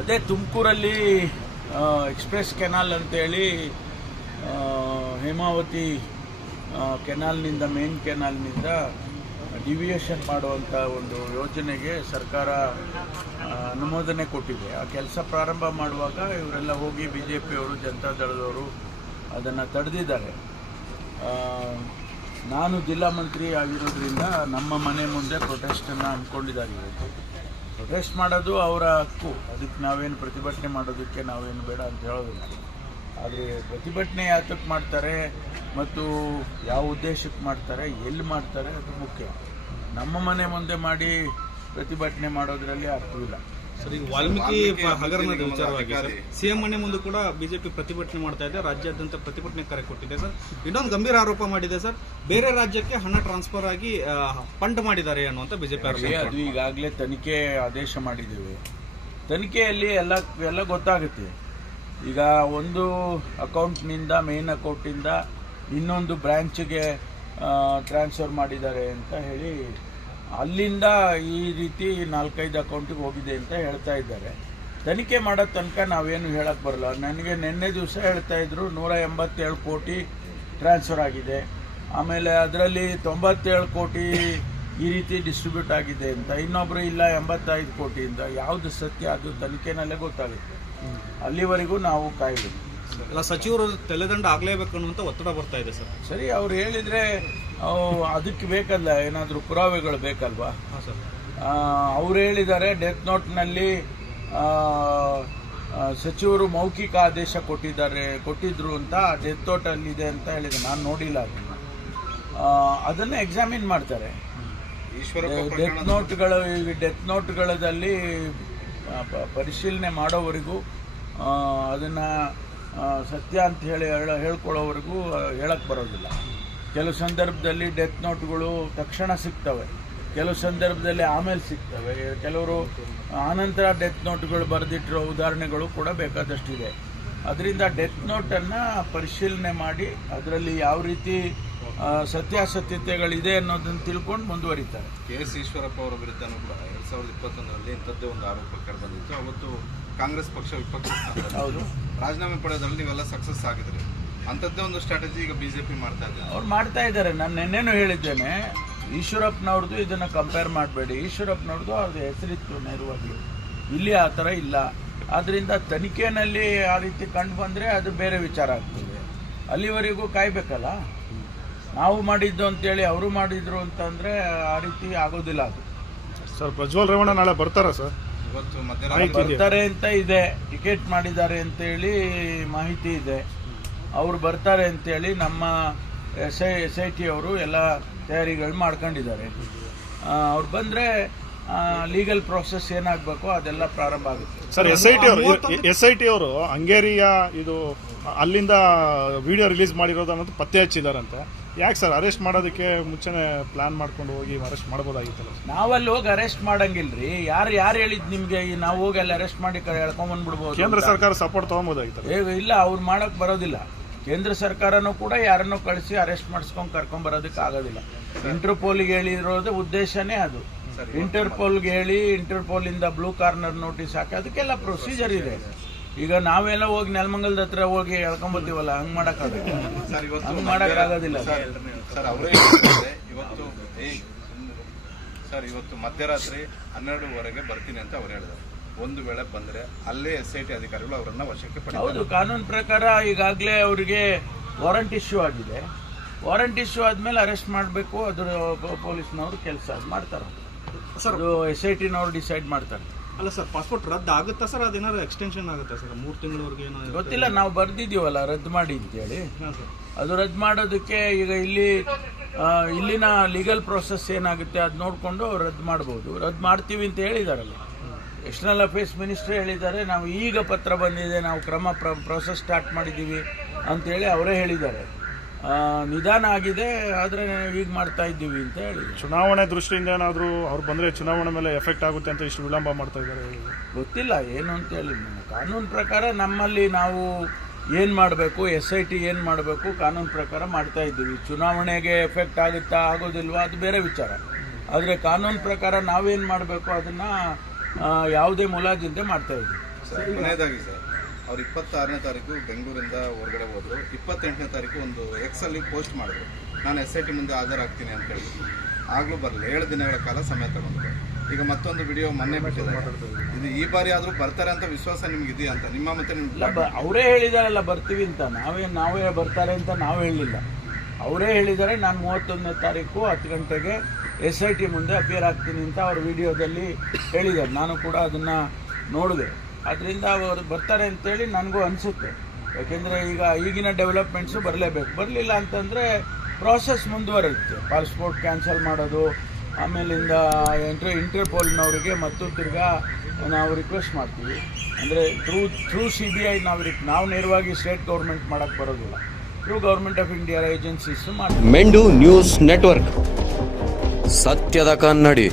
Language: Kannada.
ಅದೇ ತುಮಕೂರಲ್ಲಿ ಎಕ್ಸ್ಪ್ರೆಸ್ ಕೆನಾಲ್ ಅಂತೇಳಿ ಹೇಮಾವತಿ ಕೆನಾಲ್ನಿಂದ ಮೇನ್ ಕೆನಾಲ್ನಿಂದ ಡಿವಿಯೇಷನ್ ಮಾಡುವಂಥ ಒಂದು ಯೋಜನೆಗೆ ಸರ್ಕಾರ ಅನುಮೋದನೆ ಕೊಟ್ಟಿದೆ ಆ ಕೆಲಸ ಪ್ರಾರಂಭ ಮಾಡುವಾಗ ಇವರೆಲ್ಲ ಹೋಗಿ ಬಿ ಜೆ ಪಿಯವರು ಜನತಾದಳದವರು ಅದನ್ನು ತಡೆದಿದ್ದಾರೆ ನಾನು ಜಿಲ್ಲಾ ಮಂತ್ರಿ ಆಗಿರೋದ್ರಿಂದ ನಮ್ಮ ಮನೆ ಮುಂದೆ ಪ್ರೊಟೆಸ್ಟನ್ನು ಅಂದ್ಕೊಂಡಿದ್ದಾರೆ ಪ್ರೊಟೆಸ್ಟ್ ಮಾಡೋದು ಅವರ ಹಕ್ಕು ಅದಕ್ಕೆ ನಾವೇನು ಪ್ರತಿಭಟನೆ ಮಾಡೋದಕ್ಕೆ ನಾವೇನು ಬೇಡ ಅಂತ ಹೇಳೋದಿಲ್ಲ ಆದರೆ ಪ್ರತಿಭಟನೆ ಯಾತಕ್ಕೆ ಮಾಡ್ತಾರೆ ಮತ್ತು ಯಾವ ಉದ್ದೇಶಕ್ಕೆ ಮಾಡ್ತಾರೆ ಎಲ್ಲಿ ಮಾಡ್ತಾರೆ ಅದು ಮುಖ್ಯ ನಮ್ಮ ಮನೆ ಮುಂದೆ ಮಾಡಿ ಪ್ರತಿಭಟನೆ ಮಾಡೋದರಲ್ಲಿ ಅರ್ಥವಿಲ್ಲ ಸರ್ ಈಗ ವಾಲ್ಮೀಕಿ ಹಗರಣದ ವಿಚಾರವಾಗಿ ಸರ್ ಸಿಎಂ ಮನೆ ಮುಂದೆ ಕೂಡ ಬಿಜೆಪಿ ಪ್ರತಿಭಟನೆ ಮಾಡ್ತಾ ಇದೆ ರಾಜ್ಯಾದ್ಯಂತ ಪ್ರತಿಭಟನೆ ಕರೆ ಕೊಟ್ಟಿದೆ ಸರ್ ಇನ್ನೊಂದು ಗಂಭೀರ ಆರೋಪ ಮಾಡಿದೆ ಸರ್ ಬೇರೆ ರಾಜ್ಯಕ್ಕೆ ಹಣ ಟ್ರಾನ್ಸ್ಫರ್ ಆಗಿ ಫಂಡ್ ಮಾಡಿದ್ದಾರೆ ಅನ್ನುವಂತ ಬಿಜೆಪಿ ಅದು ಈಗಾಗಲೇ ತನಿಖೆ ಆದೇಶ ಮಾಡಿದ್ದೇವೆ ತನಿಖೆಯಲ್ಲಿ ಎಲ್ಲ ಎಲ್ಲ ಗೊತ್ತಾಗುತ್ತೆ ಈಗ ಒಂದು ಅಕೌಂಟ್ನಿಂದ ಮೇನ್ ಅಕೌಂಟಿಂದ ಇನ್ನೊಂದು ಬ್ರ್ಯಾಂಚ್ಗೆ ಟ್ರಾನ್ಸ್ಫರ್ ಮಾಡಿದ್ದಾರೆ ಅಂತ ಹೇಳಿ ಅಲ್ಲಿಂದ ಈ ರೀತಿ ನಾಲ್ಕೈದು ಅಕೌಂಟಿಗೆ ಹೋಗಿದೆ ಅಂತ ಹೇಳ್ತಾ ಇದ್ದಾರೆ ತನಿಖೆ ಮಾಡೋ ತನಕ ನಾವೇನು ಹೇಳಕ್ಕೆ ಬರಲ್ಲ ನನಗೆ ನಿನ್ನೆ ದಿವಸ ಹೇಳ್ತಾ ಇದ್ರು ನೂರ ಎಂಬತ್ತೇಳು ಕೋಟಿ ಟ್ರಾನ್ಸ್ಫರ್ ಆಗಿದೆ ಆಮೇಲೆ ಅದರಲ್ಲಿ ತೊಂಬತ್ತೇಳು ಕೋಟಿ ಈ ರೀತಿ ಡಿಸ್ಟ್ರಿಬ್ಯೂಟ್ ಆಗಿದೆ ಅಂತ ಇನ್ನೊಬ್ಬರು ಇಲ್ಲ ಎಂಬತ್ತೈದು ಕೋಟಿಯಿಂದ ಯಾವುದು ಸತ್ಯ ಅದು ತನಿಖೆನಲ್ಲೇ ಗೊತ್ತಾಗುತ್ತೆ ಅಲ್ಲಿವರೆಗೂ ನಾವು ಕಾಯಬೇಕು ಎಲ್ಲ ಸಚಿವರು ತಲೆದಂಡ ಆಗಲೇಬೇಕು ಅನ್ನುವಂಥ ಒತ್ತಡ ಬರ್ತಾ ಇದೆ ಸರ್ ಸರಿ ಅವ್ರು ಹೇಳಿದರೆ ಅದಕ್ಕೆ ಬೇಕಲ್ಲ ಏನಾದರೂ ಪುರಾವೆಗಳು ಬೇಕಲ್ವಾ ಅವ್ರು ಹೇಳಿದ್ದಾರೆ ಡೆತ್ ನೋಟ್ನಲ್ಲಿ ಸಚಿವರು ಮೌಖಿಕ ಆದೇಶ ಕೊಟ್ಟಿದ್ದಾರೆ ಕೊಟ್ಟಿದ್ರು ಅಂತ ಡೆತ್ ನೋಟಲ್ಲಿದೆ ಅಂತ ಹೇಳಿದೆ ನಾನು ನೋಡಿಲ್ಲ ಅದನ್ನು ಅದನ್ನು ಎಕ್ಸಾಮಿನ್ ಮಾಡ್ತಾರೆ ಡೆತ್ ನೋಟ್ಗಳು ಈ ಡೆತ್ ನೋಟ್ಗಳಲ್ಲಿ ಪರಿಶೀಲನೆ ಮಾಡೋವರೆಗೂ ಅದನ್ನು ಸತ್ಯ ಅಂತ ಹೇಳಿ ಹೇಳ್ಕೊಳ್ಳೋವರೆಗೂ ಹೇಳಕ್ಕೆ ಬರೋದಿಲ್ಲ ಕೆಲವು ಸಂದರ್ಭದಲ್ಲಿ ಡೆತ್ ನೋಟ್ಗಳು ತಕ್ಷಣ ಸಿಗ್ತವೆ ಕೆಲವು ಸಂದರ್ಭದಲ್ಲಿ ಆಮೇಲೆ ಸಿಗ್ತವೆ ಕೆಲವರು ಆನಂತರ ಡೆತ್ ನೋಟ್ಗಳು ಬರೆದಿಟ್ಟಿರೋ ಉದಾಹರಣೆಗಳು ಕೂಡ ಬೇಕಾದಷ್ಟಿದೆ ಅದರಿಂದ ಡೆತ್ ನೋಟನ್ನು ಪರಿಶೀಲನೆ ಮಾಡಿ ಅದರಲ್ಲಿ ಯಾವ ರೀತಿ ಸತ್ಯಾಸತ್ಯತೆಗಳಿದೆ ಅನ್ನೋದನ್ನು ತಿಳ್ಕೊಂಡು ಮುಂದುವರಿತಾರೆ ಕೆ ಎಸ್ ಈಶ್ವರಪ್ಪ ಅವರ ವಿರುದ್ಧ ಕೂಡ ಎರಡು ಸಾವಿರದ ಇಪ್ಪತ್ತೊಂದರಲ್ಲಿ ಇಂಥದ್ದೇ ಒಂದು ಆರೋಪ ಬಂದಿತ್ತು ಅವತ್ತು ಕಾಂಗ್ರೆಸ್ ಪಕ್ಷ ವಿಪಕ್ಷ ಹೌದು ರಾಜೀನಾಮೆ ಪಡೆಯೋದ್ರಲ್ಲಿ ನೀವೆಲ್ಲ ಸಕ್ಸಸ್ ಆಗಿದ್ರಿ ಅಂತದ್ದೇ ಒಂದು ಸ್ಟ್ರಾಟಜಿ ಈಗ ಬಿಜೆಪಿ ಮಾಡ್ತಾ ಇದ್ದಾರೆ ಅವ್ರು ಮಾಡ್ತಾ ಇದ್ದಾರೆ ನಾನು ನಿನ್ನೆನೂ ಹೇಳಿದ್ದೇನೆ ಈಶ್ವರಪ್ಪನವ್ರದ್ದು ಇದನ್ನ ಕಂಪೇರ್ ಮಾಡಬೇಡಿ ಈಶ್ವರಪ್ಪನವ್ರದ್ದು ಅವ್ರದ್ದು ಹೆಸರಿತ್ತು ನೇರವಾಗಿ ಇಲ್ಲಿ ಆ ಥರ ಇಲ್ಲ ಆದ್ರಿಂದ ತನಿಖೆನಲ್ಲಿ ಆ ರೀತಿ ಕಂಡು ಬಂದರೆ ಅದು ಬೇರೆ ವಿಚಾರ ಆಗ್ತದೆ ಅಲ್ಲಿವರೆಗೂ ಕಾಯಬೇಕಲ್ಲ ನಾವು ಮಾಡಿದ್ದು ಅಂತೇಳಿ ಅವರು ಮಾಡಿದ್ರು ಅಂತಂದ್ರೆ ಆ ರೀತಿ ಆಗೋದಿಲ್ಲ ಅದು ಸರ್ ಪ್ರಜ್ವಲ್ ರೇವಣ್ಣ ನಾಳೆ ಬರ್ತಾರಾ ಸರ್ ಬರ್ತಾರೆ ಅಂತ ಇದೆ ಟಿಕೆಟ್ ಮಾಡಿದ್ದಾರೆ ಅಂತೇಳಿ ಮಾಹಿತಿ ಇದೆ ಅವರು ಬರ್ತಾರೆ ಅಂತೇಳಿ ನಮ್ಮ S I S I T ಅವರು ಎಲ್ಲ ತಯಾರಿಗಳು ಮಾಡ್ಕೊಂಡಿದ್ದಾರೆ ಅವ್ರು ಬಂದರೆ ಲೀಗಲ್ ಪ್ರೋಸೆಸ್ ಏನಾಗಬೇಕು ಅದೆಲ್ಲ ಪ್ರಾರಂಭ ಆಗುತ್ತೆ ಸರ್ ಎಸ್ ಐ ಟಿ ಅವರು ಎಸ್ ಐ ಟಿ ಅವರು ಹಂಗೇರಿಯ ಇದು ಅಲ್ಲಿಂದ ವಿಡಿಯೋ ರಿಲೀಸ್ ಮಾಡಿರೋದು ಅನ್ನೋದು ಪತ್ತೆ ಹಚ್ಚಿದಾರಂತೆ ಯಾಕೆ ಸರ್ ಅರೆಸ್ಟ್ ಮಾಡೋದಕ್ಕೆ ಮುಂಚೆನೆ ಪ್ಲಾನ್ ಮಾಡ್ಕೊಂಡು ಹೋಗಿ ಅರೆಸ್ಟ್ ಮಾಡ್ಬೋದಾಗಿತ್ತಲ್ಲ ನಾವಲ್ಲಿ ಹೋಗಿ ಅರೆಸ್ಟ್ ಮಾಡಂಗಿಲ್ರಿ ಯಾರು ಯಾರು ಹೇಳಿದ್ ನಿಮಗೆ ನಾವು ಹೋಗಿ ಅಲ್ಲಿ ಅರೆಸ್ಟ್ ಮಾಡಿ ಕರ್ಕೊಂಡ್ಬಂದ್ಬಿಡ್ಬೋದು ಕೇಂದ್ರ ಸರ್ಕಾರ ಸಪೋರ್ಟ್ ತೊಗೊಬೋದಾಗಿತ್ತು ಇಲ್ಲ ಅವ್ರು ಮಾಡೋಕೆ ಬರೋದಿಲ್ಲ ಕೇಂದ್ರ ಸರ್ಕಾರನೂ ಕೂಡ ಯಾರನ್ನೂ ಕಳಿಸಿ ಅರೆಸ್ಟ್ ಮಾಡಿಸ್ಕೊಂಡು ಕರ್ಕೊಂಬರೋದಕ್ಕೆ ಆಗೋದಿಲ್ಲ ಇಂಟರ್ಪೋಲ್ಗೆ ಹೇಳಿರೋದು ಉದ್ದೇಶನೇ ಅದು ಇಂಟರ್ಪೋಲ್ಗೆ ಹೇಳಿ ಇಂದ ಬ್ಲೂ ಕಾರ್ನರ್ ನೋಟಿಸ್ ಹಾಕಿ ಅದಕ್ಕೆಲ್ಲ ಪ್ರೊಸೀಜರ್ ಇದೆ ಈಗ ನಾವೆಲ್ಲ ಹೋಗಿ ನೆಲಮಂಗಲದ ಹತ್ರ ಹೋಗಿ ಹೇಳ್ಕೊಂಬರ್ತೀವಲ್ಲ ಹಂಗೆ ಮಾಡೋಕ್ಕಾಗಲ್ಲ ಹಂಗೆ ಮಾಡೋಕ್ಕಾಗೋದಿಲ್ಲ ಸರ್ ಇವತ್ತು ಮಧ್ಯರಾತ್ರಿ ಹನ್ನೆರಡುವರೆಗೆ ಬರ್ತೀನಿ ಅಂತ ಅವ್ರು ಹೇಳಿದ್ರು ಒಂದು ವೇಳೆ ಬಂದರೆ ಅಲ್ಲೇ ಎಸ್ ಐ ಟಿ ಅಧಿಕಾರಿಗಳು ಅವರನ್ನು ವಶಕ್ಕೆ ಹೌದು ಕಾನೂನು ಪ್ರಕಾರ ಈಗಾಗಲೇ ಅವರಿಗೆ ವಾರಂಟ್ ಇಶ್ಯೂ ಆಗಿದೆ ವಾರಂಟ್ ಇಶ್ಯೂ ಆದಮೇಲೆ ಅರೆಸ್ಟ್ ಮಾಡಬೇಕು ಅದ್ರ ಪೊಲೀಸ್ನವರು ಕೆಲಸ ಅದು ಮಾಡ್ತಾರೆ ಸರ್ ಎಸ್ ಐ ಟಿನವ್ರು ಡಿಸೈಡ್ ಮಾಡ್ತಾರೆ ಅಲ್ಲ ಸರ್ ಪಾಸ್ಪೋರ್ಟ್ ರದ್ದು ಆಗುತ್ತಾ ಸರ್ ಅದೇನಾದ್ರು ಎಕ್ಸ್ಟೆನ್ಷನ್ ಆಗುತ್ತಾ ಸರ್ ಮೂರು ತಿಂಗಳವರೆಗೆ ಏನೋ ಗೊತ್ತಿಲ್ಲ ನಾವು ಬರ್ದಿದ್ದೀವಲ್ಲ ರದ್ದು ಮಾಡಿ ಅಂತೇಳಿ ಅದು ರದ್ದು ಮಾಡೋದಕ್ಕೆ ಈಗ ಇಲ್ಲಿ ಇಲ್ಲಿನ ಲೀಗಲ್ ಪ್ರೋಸೆಸ್ ಏನಾಗುತ್ತೆ ಅದು ನೋಡಿಕೊಂಡು ರದ್ದು ಮಾಡ್ಬೋದು ರದ್ದು ಮಾಡ್ತೀವಿ ಅಂತ ಹೇಳಿದಾರಲ್ಲ ಎಕ್ಸ್ಟರ್ನಲ್ ಅಫೇರ್ಸ್ ಮಿನಿಸ್ಟ್ರೇ ಹೇಳಿದ್ದಾರೆ ನಾವು ಈಗ ಪತ್ರ ಬಂದಿದೆ ನಾವು ಕ್ರಮ ಪ್ರ ಪ್ರೊಸೆಸ್ ಸ್ಟಾರ್ಟ್ ಮಾಡಿದ್ದೀವಿ ಅಂತೇಳಿ ಅವರೇ ಹೇಳಿದ್ದಾರೆ ನಿಧಾನ ಆಗಿದೆ ಆದರೆ ಈಗ ಮಾಡ್ತಾ ಇದ್ದೀವಿ ಅಂತ ಹೇಳಿ ಚುನಾವಣೆ ದೃಷ್ಟಿಯಿಂದ ಏನಾದರೂ ಅವ್ರು ಬಂದರೆ ಚುನಾವಣೆ ಮೇಲೆ ಎಫೆಕ್ಟ್ ಆಗುತ್ತೆ ಅಂತ ಇಷ್ಟು ವಿಳಂಬ ಮಾಡ್ತಾ ಇದ್ದಾರೆ ಗೊತ್ತಿಲ್ಲ ಏನು ಅಂತ ಹೇಳಿ ಕಾನೂನು ಪ್ರಕಾರ ನಮ್ಮಲ್ಲಿ ನಾವು ಏನು ಮಾಡಬೇಕು ಎಸ್ ಐ ಟಿ ಏನು ಮಾಡಬೇಕು ಕಾನೂನು ಪ್ರಕಾರ ಮಾಡ್ತಾ ಇದ್ದೀವಿ ಚುನಾವಣೆಗೆ ಎಫೆಕ್ಟ್ ಆಗುತ್ತಾ ಆಗೋದಿಲ್ವಾ ಅದು ಬೇರೆ ವಿಚಾರ ಆದರೆ ಕಾನೂನು ಪ್ರಕಾರ ನಾವೇನು ಮಾಡಬೇಕು ಅದನ್ನು ಯಾವುದೇ ಮುಲಾಜಿಲ್ಲದೆ ಮಾಡ್ತಾ ಇದ್ದೀವಿ ಕೊನೆಯದಾಗಿ ಸರ್ ಅವ್ರು ಇಪ್ಪತ್ತಾರನೇ ತಾರೀಕು ಬೆಂಗಳೂರಿಂದ ಹೊರಗಡೆ ಹೋದ್ರು ಇಪ್ಪತ್ತೆಂಟನೇ ತಾರೀಕು ಒಂದು ಎಕ್ಸಲ್ಲಿ ಪೋಸ್ಟ್ ಮಾಡಿದ್ರು ನಾನು ಎಸ್ ಐ ಟಿ ಮುಂದೆ ಹಾಜರಾಗ್ತೀನಿ ಅಂತ ಹೇಳಿ ಆಗಲೂ ಬರಲ್ಲ ಏಳು ದಿನಗಳ ಕಾಲ ಸಮಯ ತಗೊಂಡ್ರು ಈಗ ಮತ್ತೊಂದು ವಿಡಿಯೋ ಮೊನ್ನೆ ಇದು ಈ ಬಾರಿ ಆದರೂ ಬರ್ತಾರೆ ಅಂತ ವಿಶ್ವಾಸ ನಿಮ್ಗೆ ಇದೆಯಾ ಅಂತ ನಿಮ್ಮ ಮತ್ತೆ ಅವರೇ ಹೇಳಿದಾರಲ್ಲ ಬರ್ತೀವಿ ಅಂತ ನಾವೇ ನಾವೇ ಬರ್ತಾರೆ ಅಂತ ನಾವು ಹೇಳಲಿಲ್ಲ ಅವರೇ ಹೇಳಿದ್ದಾರೆ ನಾನು ಮೂವತ್ತೊಂದನೇ ತಾರೀಕು ಹತ್ತು ಗಂಟೆಗೆ ಎಸ್ ಐ ಟಿ ಮುಂದೆ ಅಪಿಯರ್ ಆಗ್ತೀನಿ ಅಂತ ಅವರು ವಿಡಿಯೋದಲ್ಲಿ ಹೇಳಿದ್ದಾರೆ ನಾನು ಕೂಡ ಅದನ್ನು ನೋಡಿದೆ ಅದರಿಂದ ಅವರು ಬರ್ತಾರೆ ಅಂತೇಳಿ ನನಗೂ ಅನಿಸುತ್ತೆ ಯಾಕೆಂದರೆ ಈಗ ಈಗಿನ ಡೆವಲಪ್ಮೆಂಟ್ಸು ಬರಲೇಬೇಕು ಬರಲಿಲ್ಲ ಅಂತಂದರೆ ಪ್ರಾಸೆಸ್ ಮುಂದುವರಿಯುತ್ತೆ ಪಾಸ್ಪೋರ್ಟ್ ಕ್ಯಾನ್ಸಲ್ ಮಾಡೋದು ಆಮೇಲಿಂದ ಎಂಟ್ರಿ ಇಂಟರ್ಪೋಲ್ನವರಿಗೆ ಮತ್ತು ತಿರ್ಗಾ ನಾವು ರಿಕ್ವೆಸ್ಟ್ ಮಾಡ್ತೀವಿ ಅಂದರೆ through through C B I ನಾವು ರಿಕ್ ನಾವು ನೇರವಾಗಿ ಸ್ಟೇಟ್ ಗೌರ್ಮೆಂಟ್ ಮಾಡೋಕ್ಕೆ ಬರೋದಿಲ್ಲ through government of India agencies ಮಾಡಿ ಮೆಂಡು ನ್ಯೂಸ್ ನೆಟ್ವರ್ಕ್ ಸತ್ಯದ ಕನ್ನಡಿ